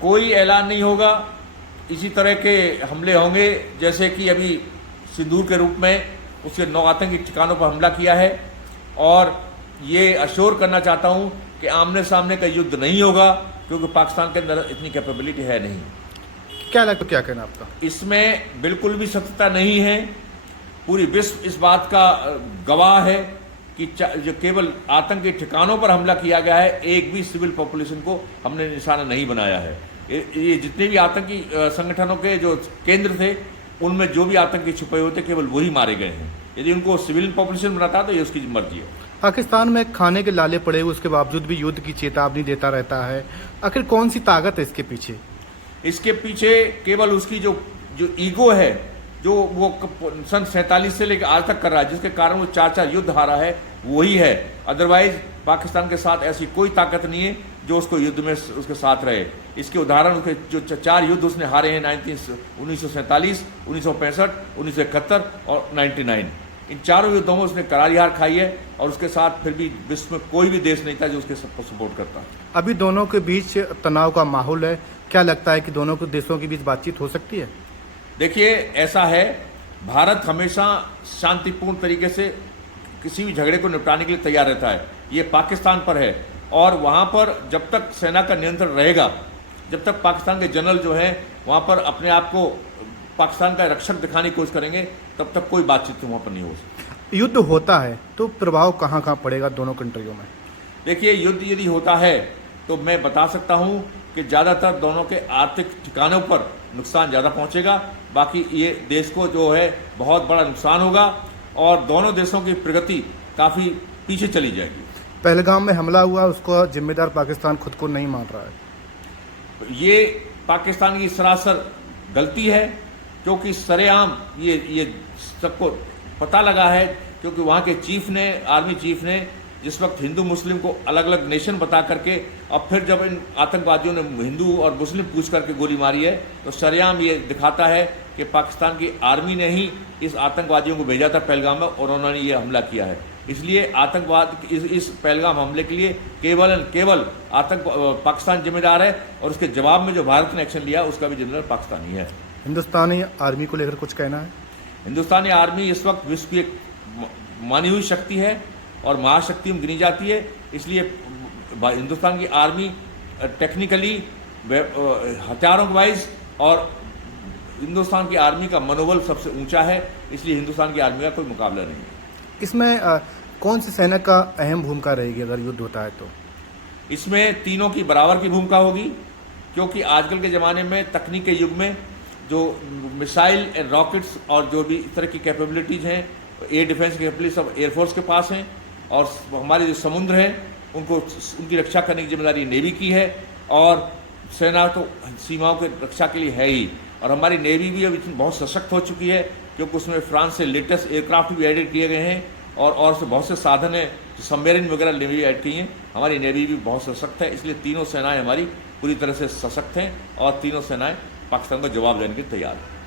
कोई ऐलान नहीं होगा। इसी तरह के हमले होंगे जैसे कि अभी सिंदूर के रूप में उसके 9 आतंकी ठिकानों पर हमला किया है। और ये अश्योर करना चाहता हूं कि आमने सामने का युद्ध नहीं होगा, क्योंकि पाकिस्तान के अंदर इतनी कैपेबिलिटी है नहीं। क्या लगता है, क्या कहना आपका? इसमें बिल्कुल भी सत्यता नहीं है। पूरी विश्व इस बात का गवाह है कि जो केवल आतंकी ठिकानों पर हमला किया गया है, एक भी सिविल पॉपुलेशन को हमने निशाना नहीं बनाया है। ये जितने भी आतंकी संगठनों के जो केंद्र थे, उनमें जो भी आतंकी छुपे हुए थे केवल वही मारे गए हैं। यदि उनको सिविल पॉपुलेशन बनाता तो ये उसकी मर्जी है। पाकिस्तान में खाने के लाले पड़े हुए उसके बावजूद भी युद्ध की चेतावनी देता रहता है। आखिर कौन सी ताकत है इसके पीछे? इसके पीछे केवल उसकी जो ईगो है, जो वो सन 47 से लेकर आज तक कर रहा है, जिसके कारण वो 4 युद्ध हारा है, वही है। अदरवाइज पाकिस्तान के साथ ऐसी कोई ताकत नहीं है जो उसको युद्ध में उसके साथ रहे। इसके उदाहरण उसके जो 4 युद्ध उसने हारे हैं, 1947, 1965, 1971 और 99। इन 4 युद्धों में उसने करारी हार खाई है, और उसके साथ फिर भी विश्व में कोई भी देश नहीं था जो उसके सबको सपोर्ट करता। अभी दोनों के बीच तनाव का माहौल है। क्या लगता है कि दोनों के देशों के बीच बातचीत हो सकती है? देखिए, ऐसा है, भारत हमेशा शांतिपूर्ण तरीके से किसी भी झगड़े को निपटाने के लिए तैयार रहता है। ये पाकिस्तान पर है, और वहाँ पर जब तक सेना का नियंत्रण रहेगा, जब तक पाकिस्तान के जनरल जो हैं वहाँ पर अपने आप को पाकिस्तान का रक्षक दिखाने की कोशिश करेंगे, तब तक कोई बातचीत वहाँ पर नहीं हो सकती। युद्ध होता है तो प्रभाव कहाँ कहाँ पड़ेगा दोनों कंट्रियों में? देखिए, युद्ध यदि होता है तो मैं बता सकता हूँ कि ज़्यादातर दोनों के आर्थिक ठिकानों पर नुकसान ज़्यादा पहुँचेगा। बाकी ये देश को जो है बहुत बड़ा नुकसान होगा, और दोनों देशों की प्रगति काफ़ी पीछे चली जाएगी। पहलगाम में हमला हुआ, उसको जिम्मेदार पाकिस्तान खुद को नहीं मान रहा है। ये पाकिस्तान की सरासर गलती है, क्योंकि सरेआम ये सबको पता लगा है, क्योंकि वहाँ के चीफ ने, आर्मी चीफ ने जिस वक्त हिंदू मुस्लिम को अलग अलग नेशन बता करके, और फिर जब इन आतंकवादियों ने हिंदू और मुस्लिम पूछ करके गोली मारी है, तो सरेआम ये दिखाता है कि पाकिस्तान की आर्मी ने ही इस आतंकवादियों को भेजा था पहलगाम में, और उन्होंने ये हमला किया है। इसलिए आतंकवाद इस पहलगाम हमले के लिए केवल पाकिस्तान जिम्मेदार है, और उसके जवाब में जो भारत ने एक्शन लिया उसका भी जिम्मेदार पाकिस्तान ही है। हिंदुस्तानी आर्मी को लेकर कुछ कहना है? हिंदुस्तानी आर्मी इस वक्त विश्व की एक मानी हुई शक्ति है और महाशक्ति में गिनी जाती है। इसलिए हिंदुस्तान की आर्मी टेक्निकली, हथियारों के वाइज, और हिंदुस्तान की आर्मी का मनोबल सबसे ऊंचा है। इसलिए हिंदुस्तान की आर्मी का कोई मुकाबला नहीं है। इसमें कौन सी सेना का अहम भूमिका रहेगी अगर युद्ध होता है तो? इसमें तीनों की बराबर की भूमिका होगी, क्योंकि आजकल के ज़माने में तकनीक के युग में जो मिसाइल एंड रॉकेट्स और जो भी इस तरह की कैपेबिलिटीज़ हैं, एयर डिफेंस की कैपेबिलिटी सब एयरफोर्स के पास हैं, और हमारे जो समुद्र हैं उनको, उनकी रक्षा करने की जिम्मेदारी नेवी की है। और सेना तो सीमाओं की रक्षा के लिए है ही, और हमारी नेवी भी अब इतनी बहुत सशक्त हो चुकी है, क्योंकि उसमें फ्रांस से लेटेस्ट एयरक्राफ्ट भी एडिट किए गए हैं, और से बहुत से साधन हैं, सबमरीन वगैरह नेवी ऐड की हैं। हमारी नेवी भी बहुत सशक्त है। इसलिए तीनों सेनाएं हमारी पूरी तरह से सशक्त हैं, और तीनों सेनाएं पाकिस्तान को जवाब देने के लिए तैयार हैं।